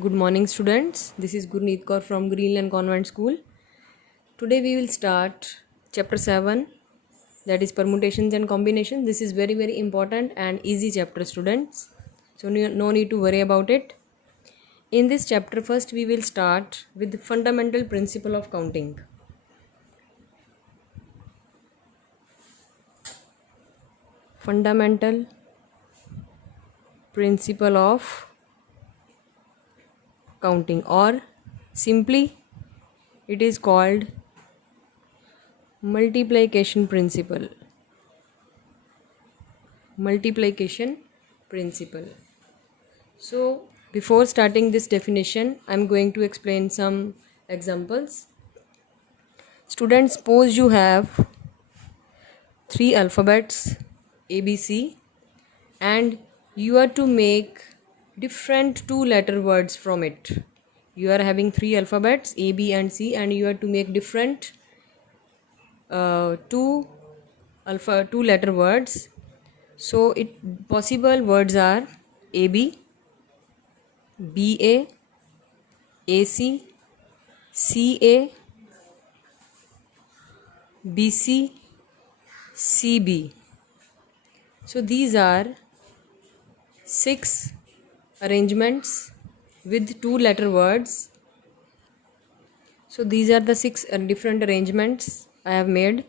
Good morning, students. This is Gurneet Kaur from Greenland Convent School. Today we will start chapter 7, that is permutations and combinations. This is very important and easy chapter, students. So no need to worry about it. In this chapter, first we will start with the fundamental principle of counting. Fundamental principle of counting, or simply it is called multiplication principle. Multiplication principle. So before starting this definition, I'm going to explain some examples. Students, suppose you have three alphabets ABC and you are to make different two letter words from it. You are having three alphabets A, B and C, and you are to make different two letter words. So possible words are AB, BA, AC, CA, BC, CB. So these are 6 arrangements with two letter words. So these are the 6 different arrangements I have made.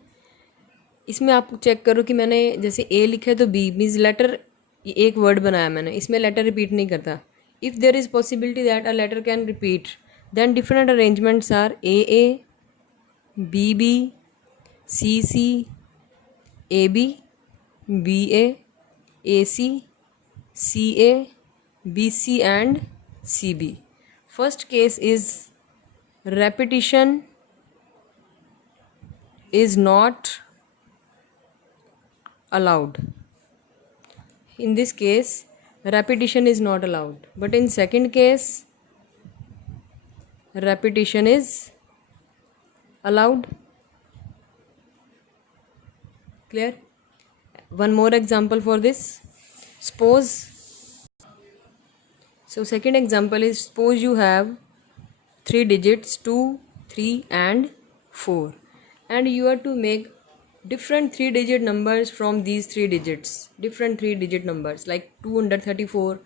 इसमें आप check करो कि मैंने जैसे ए लिखा है तो B means letter एक वर्ड बनाया मैंने, इसमें लेटर रिपीट नहीं करता. If there is possibility that a letter can repeat, then different arrangements are A B B, C C, A B, B A C, C A, B C and C B. First case is repetition is not allowed. In this case, repetition is not allowed. But in second case, repetition is allowed. Clear? One more example for this. Second example is, suppose you have 3 digits 2, 3 and 4, and you are to make different 3 digit numbers from these 3 digits, different 3 digit numbers like 234,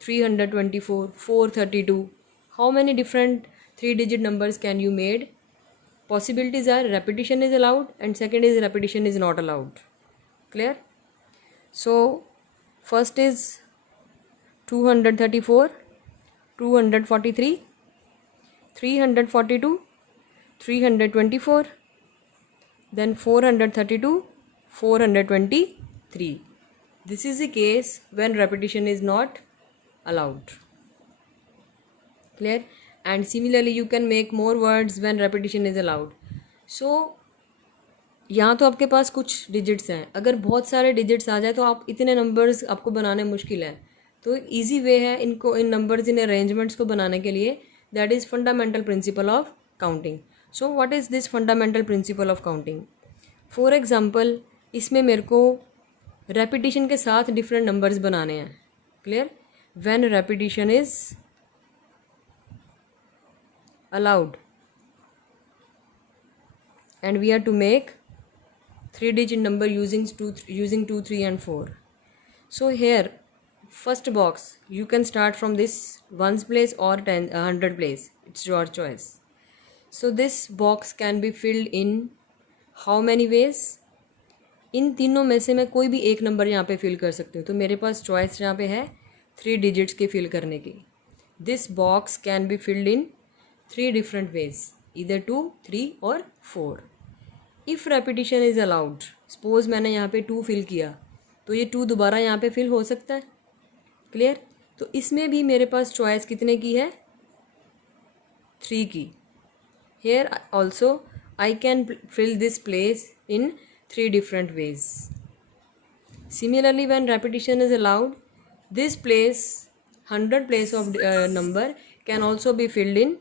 324, 432. How many different 3 digit numbers can you made? Possibilities are repetition is allowed and second is repetition is not allowed. Clear? So first is 234, 243, 342, 324, then 432, 423. This is the case when repetition is not allowed. Clear? And similarly you can make more words when repetition is allowed. So यहाँ तो आपके पास कुछ digits हैं, अगर बहुत सारे digits आ जाए तो आप इतने नंबर्स आपको बनाने मुश्किल है. तो ईजी वे है इनको, इन नंबर्स, इन अरेंजमेंट्स को बनाने के लिए, that is fundamental principle of counting. So what is this fundamental principle of counting? For example, इसमें मेरे को रेपिटिशन के साथ डिफरेंट नंबर्स बनाने हैं. Clear? When repetition is allowed and we are to make 3 digit number using 2, 3 and 4. So here first box you can start from this ones place or 100 place, it's your choice. So this box can be filled in how many ways? इन तीनों में से मैं कोई भी एक number यहाँ पे fill कर सकती हूँ. तो मेरे पास चॉइस यहाँ पे है 3 डिजिट्स के फिल करने की. This box can be filled in 3 different veg, इधर 2, 3 और 4. If repetition is allowed, suppose मैंने यहाँ पे 2 फिल किया तो ये 2 दोबारा यहाँ पे फिल हो सकता है. क्लियर? तो इसमें भी मेरे पास चॉइस कितने की है? 3 की. Here also I can fill this place in 3 different ways. Similarly when repetition is allowed, this place 100 place of number can also be filled in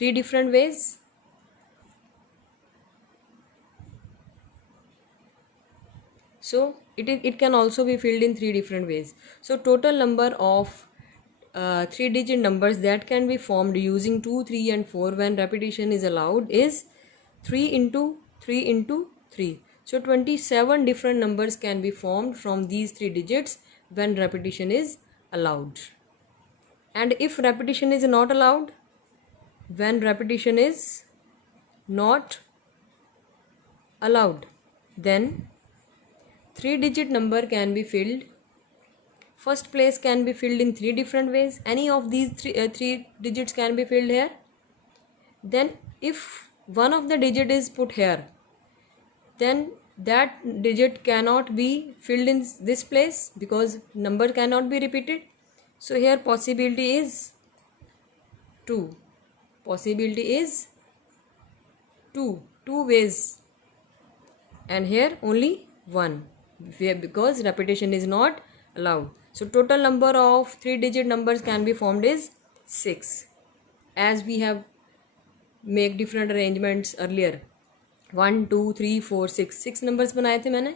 3 different ways. So it can also be filled in 3 different ways. So total number of 3-digit numbers that can be formed using 2, 3 and 4 when repetition is allowed is 3 into 3 into 3. So 27 different numbers can be formed from these 3 digits when repetition is allowed. And if repetition is not allowed, when repetition is not allowed, then 3-digit number can be filled. First place can be filled in 3 different ways. Any of these three digits can be filled here. Then if one of the digit is put here, then that digit cannot be filled in this place because number cannot be repeated. So here possibility is 2. Possibility is 2 ways, and here only 1 because repetition is not allowed. So total number of 3-digit numbers can be formed is 6, as we have make different arrangements earlier. 1 2 3 4 6 numbers बनाए थे मैंने.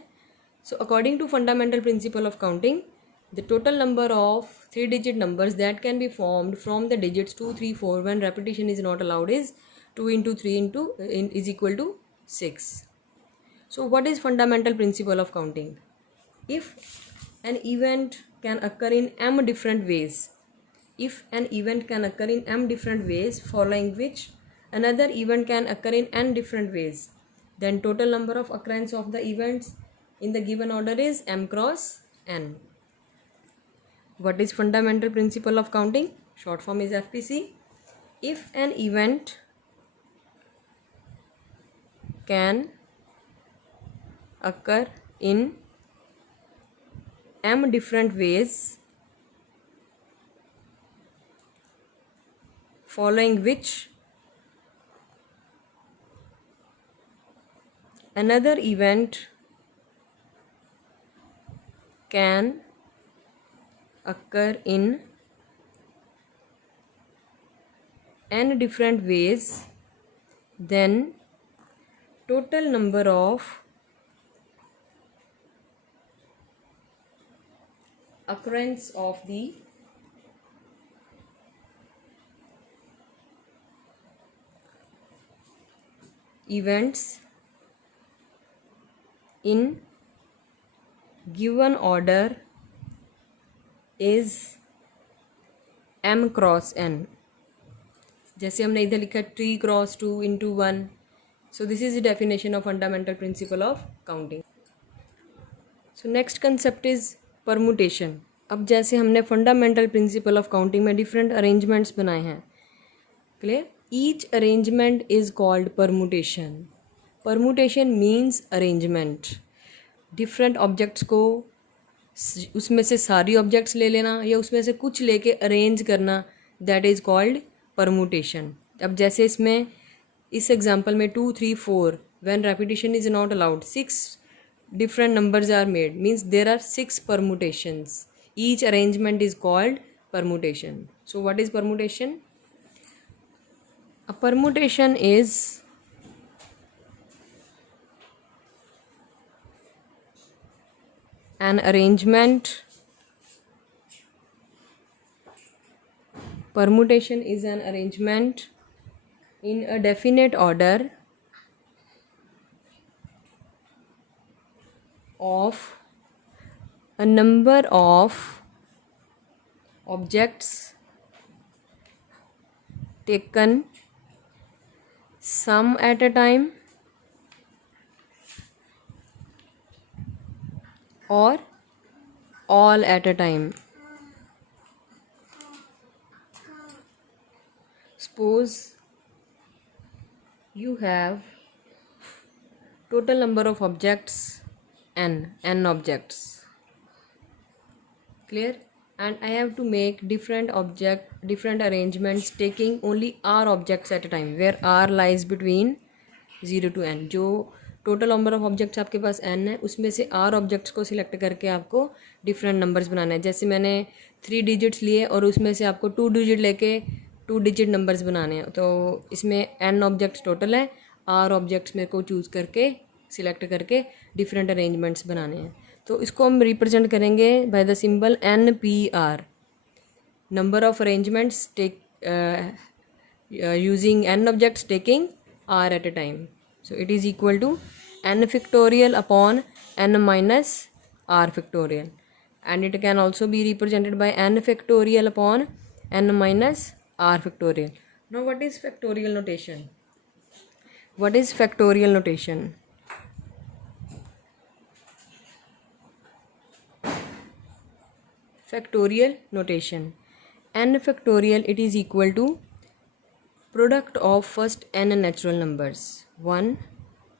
So according to fundamental principle of counting, the total number of 3-digit numbers that can be formed from the digits 2, 3, 4 when repetition is not allowed is 2 into 3 is equal to 6. So what is fundamental principle of counting? If an event can occur in m different ways, following which another event can occur in n different ways, then total number of occurrence of the events in the given order is m cross n. What is fundamental principle of counting? Short form is FPC. If an event can occur in m different ways, following which another event can occur in n different ways, then total number of occurrence of the events in given order is m cross n. जैसे हमने इधर लिखा 3 cross 2 into 1. So this is the definition of fundamental principle of counting. So next concept is permutation. अब जैसे हमने fundamental principle of counting में different arrangements बनाए हैं, clear? Each arrangement is called permutation. Permutation means arrangement. Different objects को उसमें से सारी objects ले लेना या उसमें से कुछ लेके arrange करना, that is called permutation. अब जैसे इसमें इस example में 2, 3, 4 when repetition is not allowed, 6 different numbers are made, means there are 6 permutations. Each arrangement is called permutation. So what is permutation? A permutation is an arrangement. Permutation is an arrangement in a definite order of a number of objects taken some at a time or all at a time. Suppose you have total number of objects n objects, clear, and I have to make different arrangements taking only r objects at a time, where r lies between 0 to n. जो total number of objects आपके पास n है, उसमें से r objects को select करके आपको different numbers बनाना है. जैसे मैंने 3 डिजिट्स लिए और उसमें से आपको 2 डिजिट लेके 2 डिजिट नंबर्स बनाने हैं. तो इसमें n ऑब्जेक्ट्स टोटल है, r ऑब्जेक्ट्स मेरे को चूज़ करके सिलेक्ट करके डिफरेंट अरेंजमेंट्स बनाने हैं. तो इसको हम रिप्रेजेंट करेंगे by the symbol NPR. number of arrangements take using n objects taking r at a time. So it is equal to n factorial upon n minus r factorial, and it can also be represented by n factorial upon n minus r factorial. Now what is factorial notation? What is factorial notation? Factorial notation. N factorial, it is equal to product of first n natural numbers 1,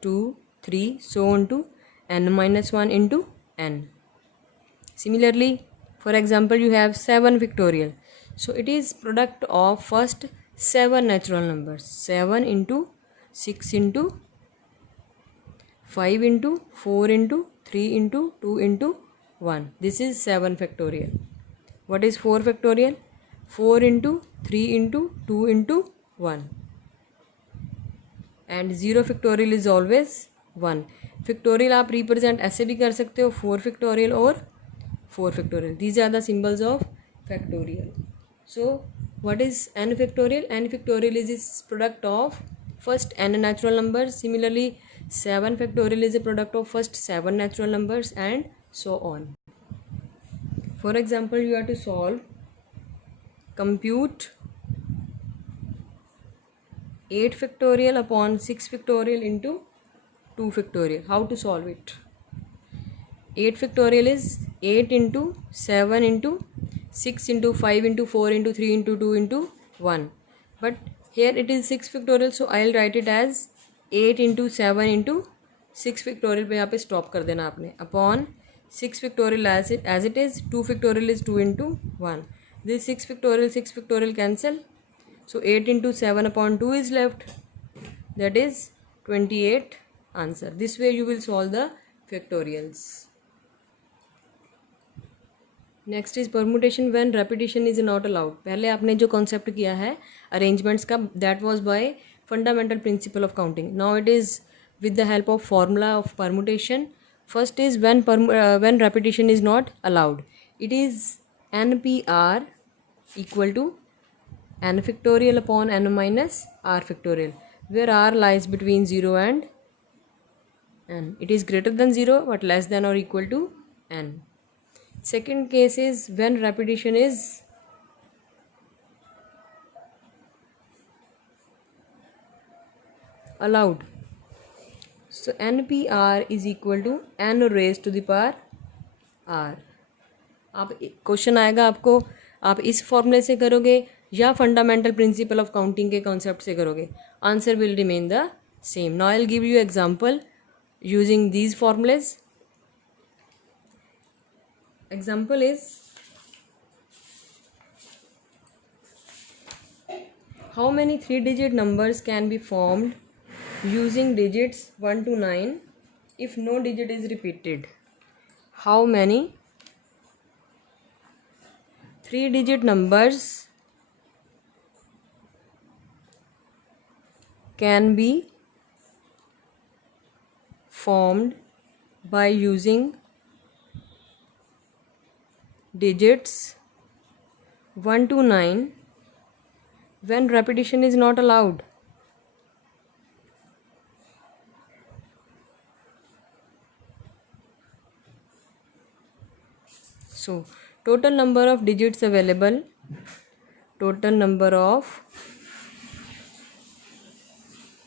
2, 3, so on to n minus 1 into n. Similarly, for example, you have 7 factorial. So it is product of first 7 natural numbers, 7 into 6 into 5 into 4 into 3 into 2 into 1. This is 7 factorial. What is 4 factorial? 4 into 3 into 2 into 1. And 0 factorial is always 1. Factorial आप represent ऐसे भी कर सकते हो, 4 factorial और 4 factorial. These are the symbols of factorial. So what is n factorial? N factorial is its product of first n natural numbers. Similarly, 7 factorial is a product of first 7 natural numbers, and so on. For example, you have to solve compute 8 factorial upon 6 factorial into 2 factorial. How to solve it? 8 factorial is 8 into 7 into 6 into 5 into 4 into 3 into 2 into 1. But here it is 6 factorial, so I'll write it as 8 into 7 into 6 factorial पे यहाँ पे stop कर देना आपने upon 6 factorial as it is. 2 factorial is 2 into 1. This 6 factorial cancel. So 8 into 7 upon 2 is left. That is 28 answer. This way you will solve the factorials. Next is permutation when repetition is not allowed. पहले आपने जो concept किया है arrangements का, that was by fundamental principle of counting. Now it is with the help of formula of permutation. First is when repetition is not allowed. It is N P R equal to n factorial upon n minus r factorial, where r lies between 0 and n. It is greater than 0 but less than or equal to n. Second case is when repetition is allowed. So npr is equal to n raised to the power r. आप question आएगा आपको, आप इस फॉर्मूले से करोगे या fundamental principle of counting के कॉन्सेप्ट से करोगे, answer will remain the same. Now I will give you example using these formulas. Example is how many 3-digit numbers can be formed using digits 1 to 9 if no digit is repeated. How many 3-digit numbers can be formed by using digits 1 to 9 when repetition is not allowed? So total number of digits available, total number of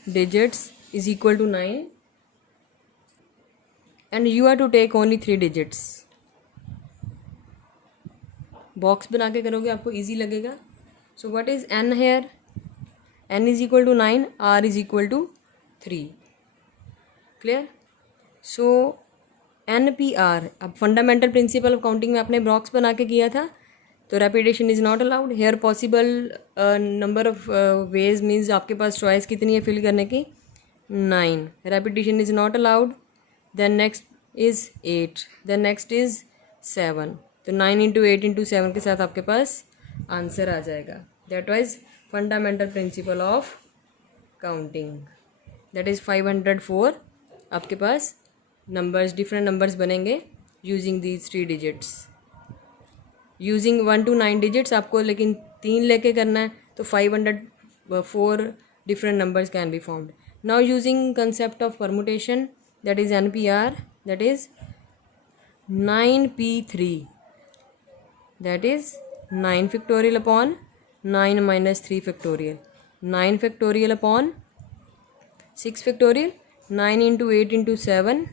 digits is equal to 9, and you have to take only 3 digits. Box बना के करोगे आपको easy लगेगा. So what is n here? n is equal to 9, r is equal to 3. Clear? So N P R, अब fundamental principle of counting में आपने box बना के किया था, तो repetition is not allowed. Here possible number of ways means आपके पास चॉइस कितनी है फिल करने की? 9. Repetition is not allowed. Then next is 8, then next is 7. तो 9 इंटू 8 इंटू 7 के साथ आपके पास आंसर आ जाएगा. That wise fundamental principle of counting. That is 504. आपके पास नंबर्स, डिफरेंट नंबर्स बनेंगे using these 3 digits. Using 1 to 9 digits आपको लेकिन 3 लेके करना है, तो 504 different numbers can be formed. Now using concept of permutation, that is NPR, that is 9p3, that is 9 factorial upon 9 minus 3 factorial, 9 factorial upon 6 factorial, 9 into 8 into 7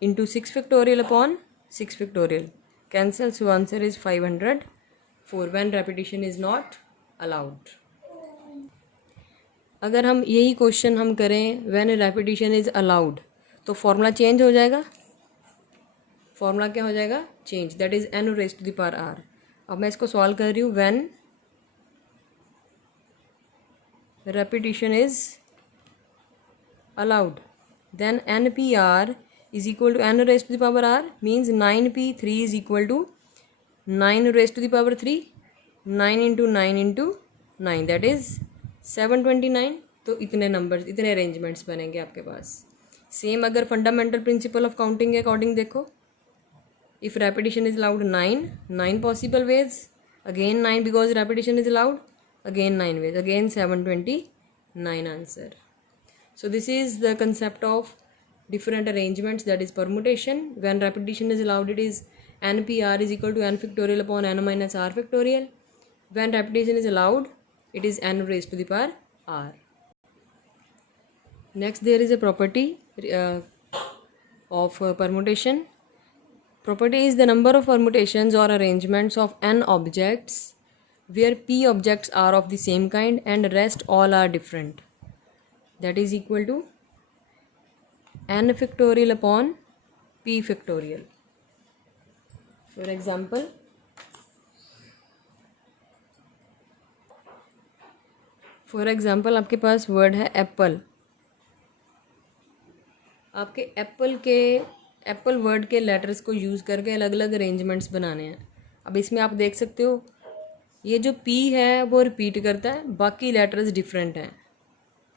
into 6 factorial upon 6 factorial. Cancel, so answer is 504 when repetition is not allowed. अगर हम यही question हम करें when repetition is allowed, तो formula change हो जाएगा. Formula क्या हो जाएगा? Change. That is n raise to the power r. अब मैं इसको सॉल्व कर रही हूँ. When repetition is allowed, then NPR is equal to n raised to the power r, means 9p3 is equal to 9 raised to the power 3, 9 into 9 into 9, that is 729. तो इतने numbers, इतने arrangements बनेंगे आपके पास. Same अगर fundamental principle of counting के according देखो, if repetition is allowed 9 possible ways, again 9 because repetition is allowed, again 9 ways, again 729 answer. So this is the concept of different arrangements, that is permutation. When repetition is allowed, it is NPR is equal to n factorial upon n minus r factorial. When repetition is allowed, it is n raised to the power r. Next, there is a property of permutation. Property is the number of permutations or arrangements of n objects where p objects are of the same kind and rest all are different. That is equal to n factorial upon p factorial. For example, आपके पास word है Apple. आपके Apple word के letters को use करके अलग अलग arrangements बनाने हैं. अब इसमें आप देख सकते हो ये जो p है वो रिपीट करता है, बाकी लेटर्स डिफरेंट हैं.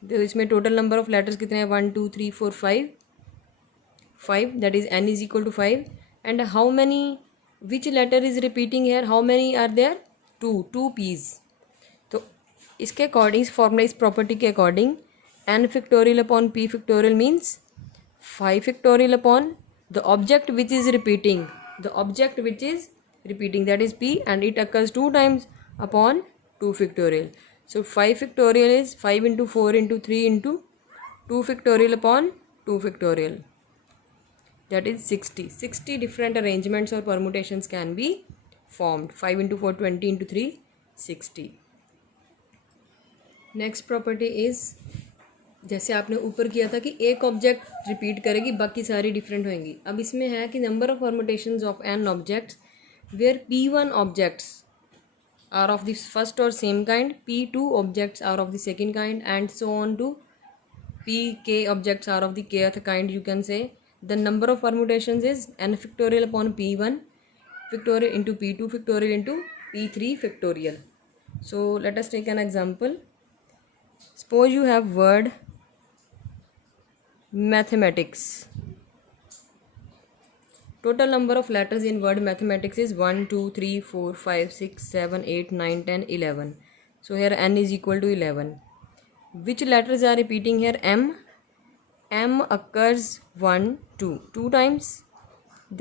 तो इसमें टोटल नंबर ऑफ लेटर्स कितने हैं? 1 2 3 4 5. That is n is equal to 5. And how many, which letter is repeating here, how many are there? 2 p's. तो इसके अकॉर्डिंग, इस फॉर्मूला, इस प्रॉपर्टी के according n factorial upon p factorial means 5 factorial upon the object which is repeating, that is p, and it occurs 2 times upon 2 factorial. So 5 factorial is 5 into 4 into 3 into 2 factorial upon 2 factorial. That is 60. 60 different arrangements or permutations can be formed. 5 into 4 20 into 3 60. Next property is, जैसे आपने ऊपर किया था कि एक object repeat करेगी बाकी सारी डिफरेंट होंगी. अब इसमें है कि number of permutations of n objects where p1 objects are of the first or same kind, p2 objects are of the second kind, and so on to pk objects are of the kth kind. You can say the number of permutations is n factorial upon p1 factorial into p2 factorial into p3 factorial. So let us take an example. Suppose you have word mathematics. Total number of letters in word mathematics is 1 2 3 4 5 6 7 8 9 10 11. So here n is equal to 11. Which letters are repeating here? M occurs 1 2 times.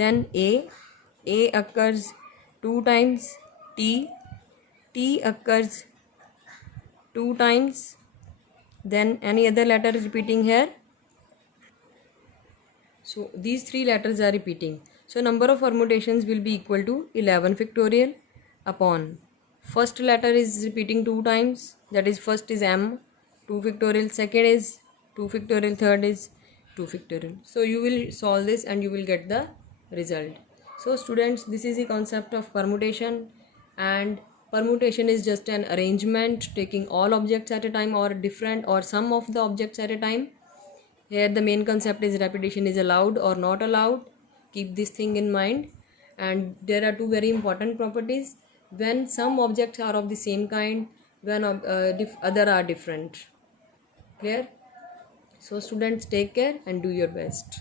Then A occurs 2 times. T occurs 2 times. Then any other letter is repeating here. So these 3 letters are repeating. So number of permutations will be equal to 11 factorial upon first letter is repeating 2 times, that is first is M, 2 factorial, second is 2 factorial, third is 2 factorial. So you will solve this and you will get the result. So students, this is the concept of permutation, and permutation is just an arrangement taking all objects at a time or different or some of the objects at a time. Here the main concept is repetition is allowed or not allowed. Keep this thing in mind. And there are 2 very important properties: when some objects are of the same kind, when other are different. Clear? So students, take care and do your best.